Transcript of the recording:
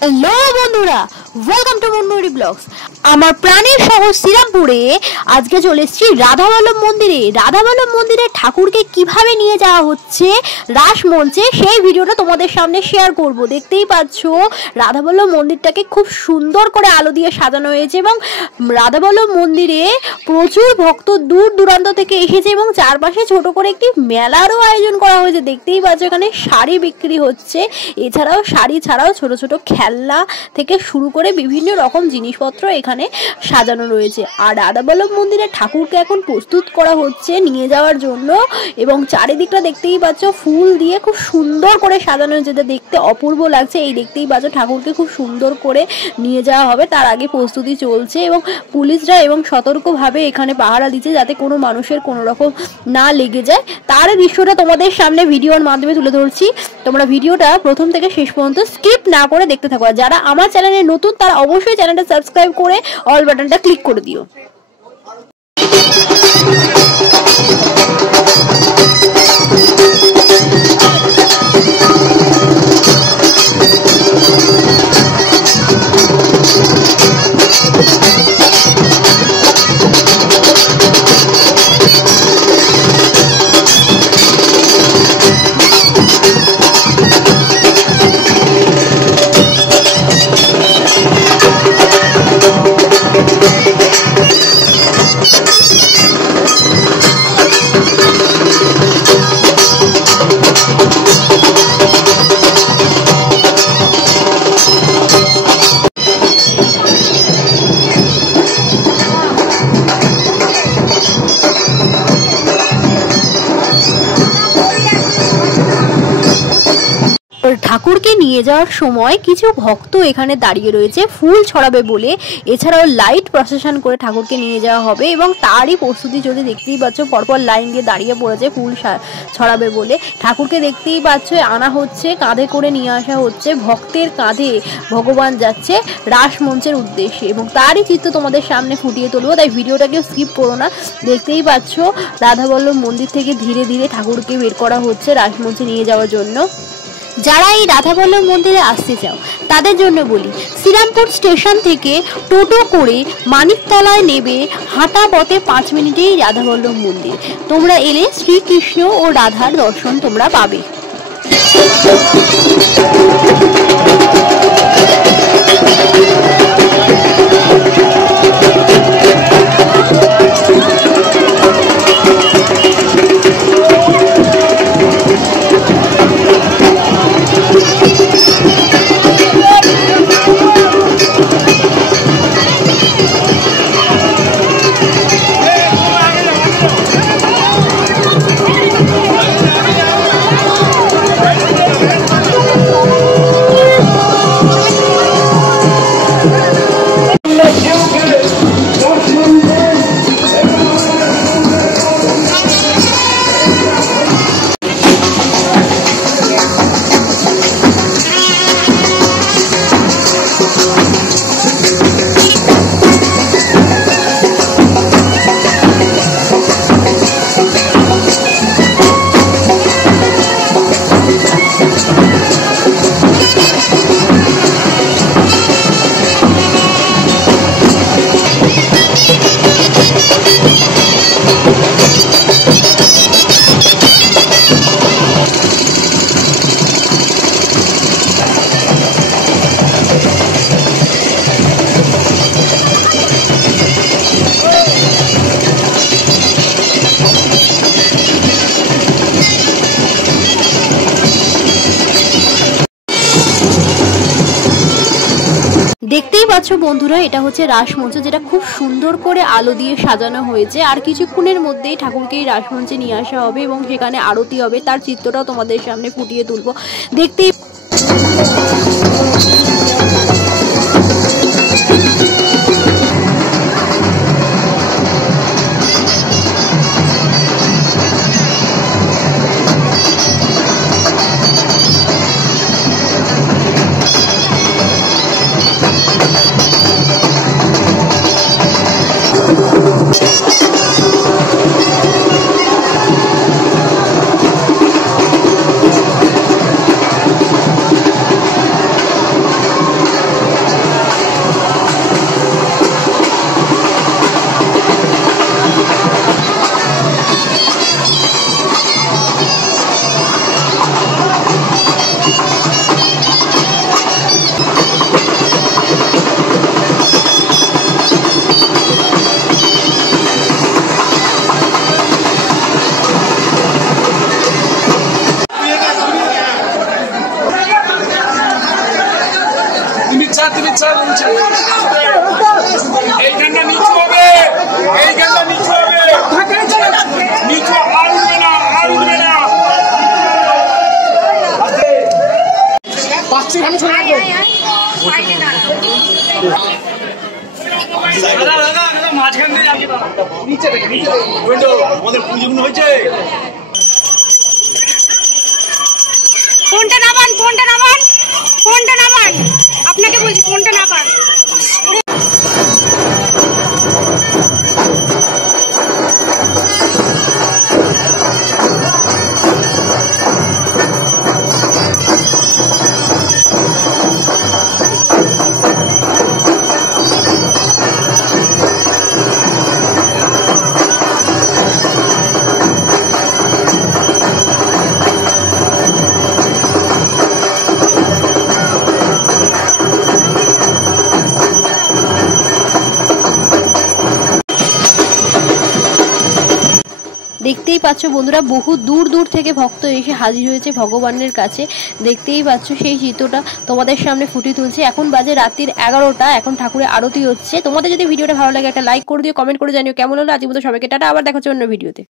Hello বন্ধুরা, welcome to মুনমুরি blogs. আমার প্রাণের শহর শ্রীরামপুরে আজকে চলে এসেছি রাধাবল্লভ মন্দিরে। রাধাবল্লভ মন্দিরে ঠাকুরকে কিভাবে নিয়ে যাওয়া হচ্ছে রাসমঞ্চে, সেই ভিডিওটা তোমাদের সামনে শেয়ার করব। দেখতেই পাচ্ছ রাধাবল্লভ মন্দিরটাকে খুব সুন্দর করে আলো দিয়ে সাজানো হয়েছে এবং রাধাবল্লভ মন্দিরে প্রচুর ভক্ত দূর দূরান্ত থেকে এসেছে এবং চারপাশে ছোট করে একটি মেলারও আয়োজন করা হয়েছে। দেখতেই পাচ্ছ এখানে শাড়ি বিক্রি হচ্ছে, এছাড়াও শাড়ি ছাড়াও ছোট ছোট খেলনা থেকে শুরু করে বিভিন্ন রকম জিনিসপত্র এখানে সাজানো রয়েছে। আর রাধাবল্লভ মন্দিরে ঠাকুরকে এখন প্রস্তুত করা হচ্ছে নিয়ে যাওয়ার জন্য এবং চারিদিকটা দেখতেই পাচ্ছ ফুল দিয়ে খুব সুন্দর করে সাজানো হয়েছে, যেটা দেখতে অপূর্ব লাগছে। এই দেখতেই পাচ্ছ ঠাকুরকে খুব সুন্দর করে নিয়ে যাওয়া হবে, তার আগে প্রস্তুতি চলছে এবং পুলিশরা এবং সতর্কভাবে এখানে পাহারা দিচ্ছে যাতে কোনো মানুষের কোনো রকম না লেগে যায়। তার দৃশ্যটা তোমাদের সামনে ভিডিওর মাধ্যমে তুলে ধরছি। তোমরা ভিডিওটা প্রথম থেকে শেষ পর্যন্ত স্কিপ না করে দেখতে থাকো। যারা আমার চ্যানেলে নতুন তারা অবশ্যই চ্যানেলটা সাবস্ক্রাইব করে অল বাটনটা ক্লিক করে দিও। ঠাকুরকে নিয়ে যাওয়ার সময় কিছু ভক্ত এখানে দাঁড়িয়ে রয়েছে ফুল ছড়াবে বলে, এছাড়াও লাইট প্রসেশন করে ঠাকুরকে নিয়ে যাওয়া হবে এবং তারই প্রস্তুতি চলছে। দেখতেই পাচ্ছ পরপর লাইন দিয়ে দাঁড়িয়ে পড়েছে ফুল ছড়াবে বলে। ঠাকুরকে দেখতেই পাচ্ছ আনা হচ্ছে, কাঁধে করে নিয়ে আসা হচ্ছে, ভক্তের কাঁধে ভগবান যাচ্ছে রাসমঞ্চের উদ্দেশ্যে এবং তারই চিত্র তোমাদের সামনে ফুটিয়ে তুলবো, তাই ভিডিওটাকেও স্কিপ করো না। দেখতেই পাচ্ছ রাধাবল্লভ মন্দির থেকে ধীরে ধীরে ঠাকুরকে বের করা হচ্ছে রাসমঞ্চে নিয়ে যাওয়ার জন্য। যারা এই রাধাবল্লভ মন্দিরে আসতে চাও তাদের জন্য বলি, শ্রীরামপুর স্টেশন থেকে টোটো করে মানিকতলায় নেবে, হাঁটা পথে 5 মিনিটেই রাধাবল্লভ মন্দির। তোমরা এলে শ্রীকৃষ্ণ ও রাধার দর্শন তোমরা পাবে। দেখতেই পাচ্ছ বন্ধুরা, এটা হচ্ছে রাসমঞ্চ, যেটা খুব সুন্দর করে আলো দিয়ে সাজানো হয়েছে। আর কিছুক্ষণের মধ্যেই ঠাকুরকে এই রাসমঞ্চে নিয়ে আসা হবে এবং সেখানে আরতি হবে, তার চিত্রটাও তোমাদের সামনে ফুটিয়ে তুলবো। দেখতেই এইখানটা নিচু হবে, এইখানটা নিচু হবে, নিচু আর উঠবে না, আর উঠবে না। মাঝখান দিয়ে নিচে থেকে আমাদের পুজো হয়েছে। ফোনটা নামান, ফোনটা নামান, ফোনটা নামান, আপনাকে বলছি ফোনটা নামান। দেখতেই পাচ্ছ বন্ধুরা, বহু দূর দূর থেকে ভক্ত এসে হাজির হয়েছে ভগবানের কাছে। দেখতেই পাচ্ছ সেই চিত্রটা তোমাদের সামনে ফুটিয়ে তুলছে। এখন বাজে রাত্রির 11টা, এখন ঠাকুরের আরতি হচ্ছে। তোমাদের যদি ভিডিওটা ভালো লাগে একটা লাইক করে দিও, কমেন্ট করে জানিও কেমন হলো। আজকের মতো সবাইকে টাটা, আবার দেখা হচ্ছে অন্য ভিডিওতে।